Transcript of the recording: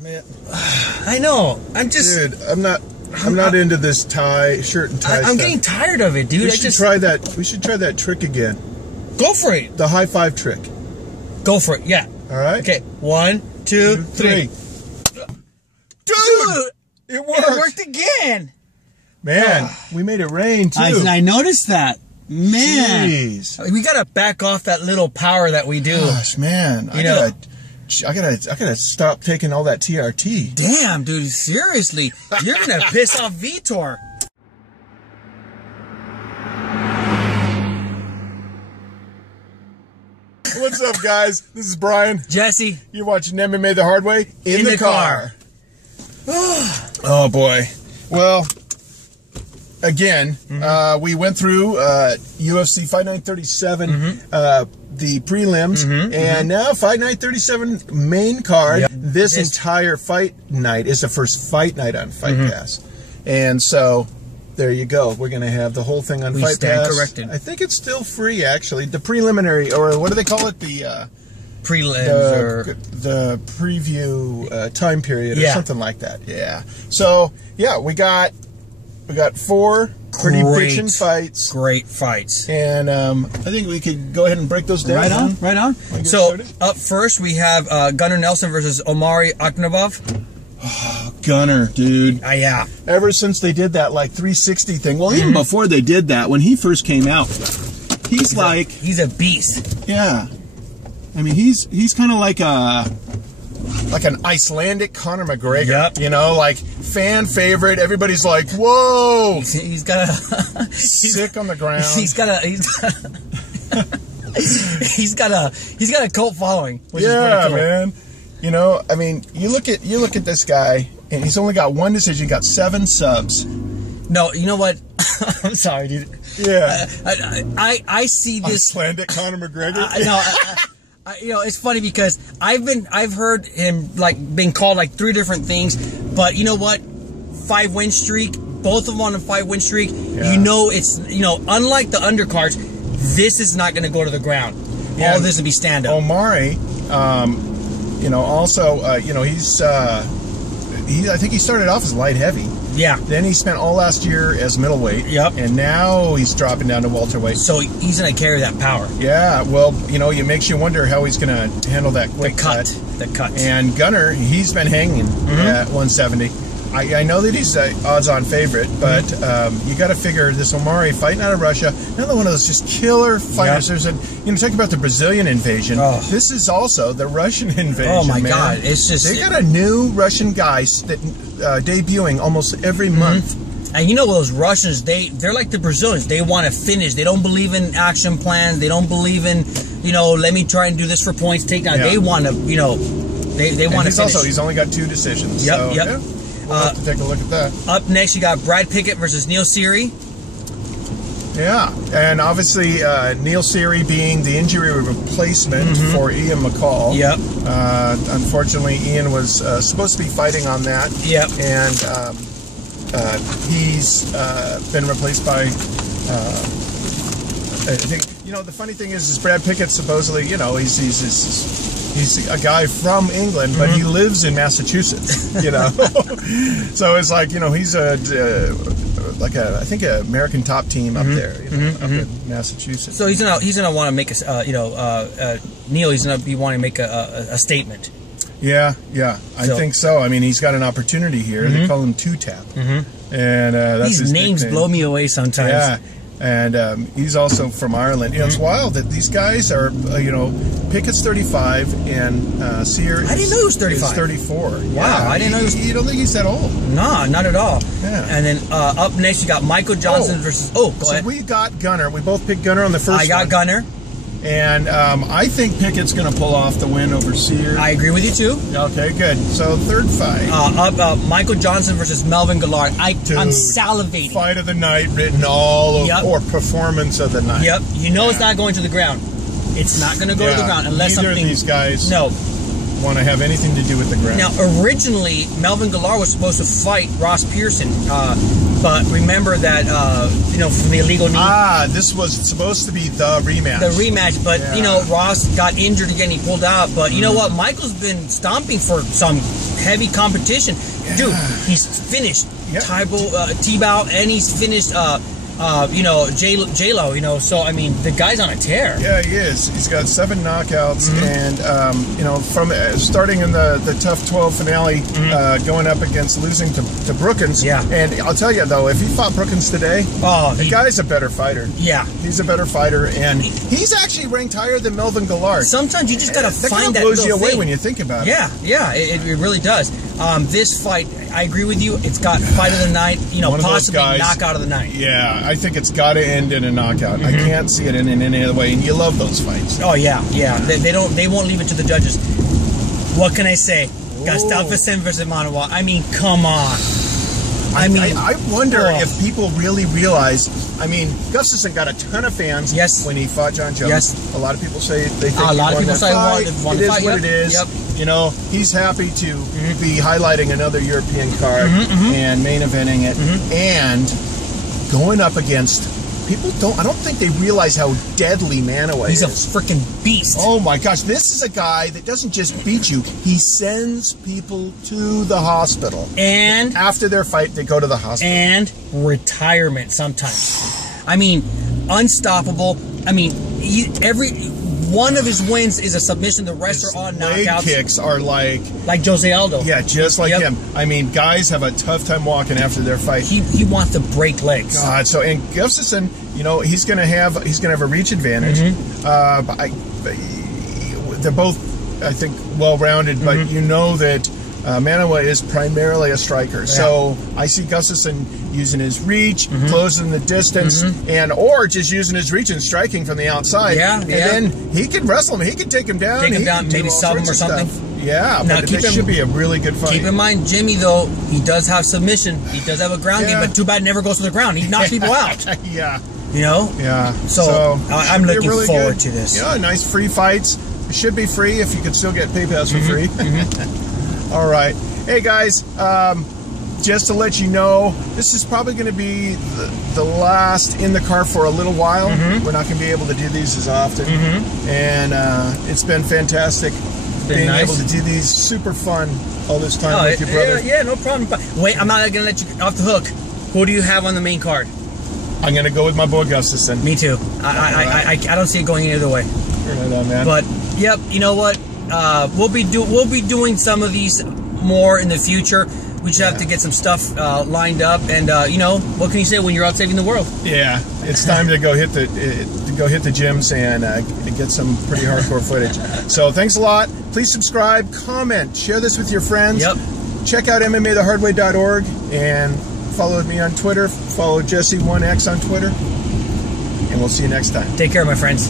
man. I know. I'm just... Dude, I'm not into this shirt and tie I'm stuff. getting tired of it, dude. We should try that trick again. Go for it. The high five trick. Go for it, yeah. All right? Okay, 1, 2, 3. Dude! It worked. It worked again. Man, we made it rain, too. I noticed that. Man. Jeez. We gotta back off that little power that we do. Gosh, man. I gotta stop taking all that TRT. Damn, dude, seriously. You're gonna piss off Vitor. What's up, guys? This is Brian. Jesse. You're watching MMA the Hard Way in the car. Oh, boy. Well, again, we went through UFC Fight Night 37, the prelims, and now Fight Night 37 main card. Yep. This entire fight night is the first fight night on Fight Pass. And so, there you go. We're going to have the whole thing on Fight Pass. Stand corrected. I think it's still free, actually. The preliminary, or what do they call it? The prelims, the preview time period, or something like that. Yeah. So, yeah, we got 4 pretty bitchin' fights. Great fights. And I think we could go ahead and break those down. Right on. So, up first, we have Gunnar Nelson versus Omari Akhmedov. Oh, Gunnar, dude. Yeah. Ever since they did that, like, 360 thing. Well, even before they did that, when he first came out, he's a beast. Yeah. I mean, he's kind of like an Icelandic Conor McGregor. Yep. You know, like fan favorite. Everybody's like, whoa. He's got a sick on the ground. He's got a cult following. Which is pretty cool. Man. You know, I mean, you look at this guy, and he's only got 1 decision. He got 7 subs. No, you know what? I'm sorry, dude. Yeah. I see this. Icelandic Conor McGregor. You know, it's funny because I've heard him being called 3 different things, but you know what? 5-win streak, both of them on a 5-win streak. Yeah. You know, unlike the undercards, this is not going to go to the ground. Yeah. All this will be stand up. Omari, also, I think he started off as light heavy. Yeah. Then he spent all last year as middleweight. Yep. And now he's dropping down to welterweight. So he's going to carry that power. Yeah. Well, it makes you wonder how he's going to handle that quick cut. The cut. And Gunnar, he's been hanging at 170. I know that he's the odds-on favorite, but you got to figure this Omari fighting out of Russia, another one of those just killer fighters. Yep. There's talk about the Brazilian invasion. Oh. This is also the Russian invasion. Oh my God! It's just they got a new Russian guy that debuting almost every month. And you know those Russians, they're like the Brazilians. They want to finish. They don't believe in action plans. They don't believe in let me try and do this for points, take down. Yeah. They want to they want to finish. He's only got 2 decisions. Yep. So, yeah. We'll have to take a look at that. Up next, you got Brad Pickett versus Neil Seery. Yeah, and obviously Neil Seery being the injury replacement for Ian McCall. Yep. Unfortunately, Ian was supposed to be fighting on that. Yep. And he's been replaced by. I think the funny thing is Brad Pickett supposedly he's a guy from England, but he lives in Massachusetts, So it's like, he's I think an American top team up there, up in Massachusetts. So he's gonna want to make Neil, he's gonna be wanting to make a statement. Yeah, I think so. I mean, he's got an opportunity here. They call him Two-Tap. And that's these names blow me away sometimes. Yeah. And he's also from Ireland. It's wild that these guys are, Pickett's 35 and Seery I didn't know he was 35. Is 34. Wow, yeah, I didn't know he was... You don't think he's that old? No, not at all. Yeah. And then up next, you got Michael Johnson versus... Go ahead. So we got Gunnar. We both picked Gunnar on the first one. I got Gunnar. And I think Pickett's going to pull off the win over Seery. I agree with you, too. Okay, good. So, third fight. Michael Johnson versus Melvin Guillard. I'm salivating. Fight of the night written all over, or performance of the night. Yep. It's not going to the ground. It's not going to go to the ground unless something... Neither of these guys... No. want to have anything to do with the ground. Now, originally, Melvin Guillard was supposed to fight Ross Pearson, but remember that, you know, from the illegal knee. This was supposed to be the rematch. The rematch, but, you know, Ross got injured again. He pulled out. But you know what? Michael's been stomping for some heavy competition. Dude, he's finished T-Bow, and he's finished, you know, J-Lo, you know. So, I mean, the guy's on a tear. Yeah, he is. He's got 7 knockouts, and, you know, from starting in the Tough 12 finale, going up against losing to Brookins. Yeah. And I'll tell you, though, if he fought Brookins today, the guy's a better fighter. Yeah. He's a better fighter, and he's actually ranked higher than Melvin Guillard. Sometimes you just got to find that blows you away thing. when you think about it. Yeah, it really does. This fight, I agree with you. It's got fight of the night, you know, possibly knockout of the night. Yeah, I think it's got to end in a knockout. I can't see it in any other way, and you love those fights. Oh yeah. They won't leave it to the judges. What can I say? Gustafsson versus Manawa. I mean, come on. I mean, I wonder if people really realize. I mean, Gustafsson got a ton of fans when he fought John Jones. Yes. A lot of people say they think a lot of people say he won the fight. It is what it is. Yep. You know, he's happy to be highlighting another European card and main eventing it and going up against people. I don't think they realize how deadly Manawa is. He's a freaking beast. Oh my gosh, this is a guy that doesn't just beat you, he sends people to the hospital. And after their fight, they go to the hospital. And retirement sometimes. I mean, unstoppable. I mean, every one of his wins is a submission. The rest are on knockouts. Leg kicks are like Jose Aldo. Yeah, just like him. I mean, guys have a tough time walking after their fight. He wants to break legs. God, so and Gustafsson, you know, he's gonna have a reach advantage. They're both, I think, well rounded, but you know that Manuwa is primarily a striker. So I see Gustafsson using his reach, closing the distance, or just using his reach and striking from the outside. And then he can wrestle him. He can take him down. Take him down, maybe sub him or something. Yeah, now, but this should be a really good fight. Keep in mind, Jimi, though, he does have submission. He does have a ground game, but too bad it never goes to the ground. He knocks people out. You know? Yeah. So I'm looking really forward to this. Yeah, nice free fights. It should be free if you could still get Pay Pass for free. All right. Hey, guys, just to let you know, this is probably going to be the last in the car for a little while. We're not going to be able to do these as often. And it's been fantastic being able to do these. Super fun all this time with your brother. Yeah, no problem. Wait, I'm not going to let you off the hook. Who do you have on the main card? I'm going to go with my boy Gustafsson. Me too. I don't see it going any other way. Right on, man. But, yep, you know what? We'll be doing some of these more in the future. We just have to get some stuff lined up, and you know, what can you say when you're out saving the world? Yeah, it's time to go hit the gyms and get some pretty hardcore footage. So thanks a lot. Please subscribe, comment, share this with your friends. Yep. Check out MMAthehardway.org and follow me on Twitter. Follow Jesse1X on Twitter, and we'll see you next time. Take care, my friends.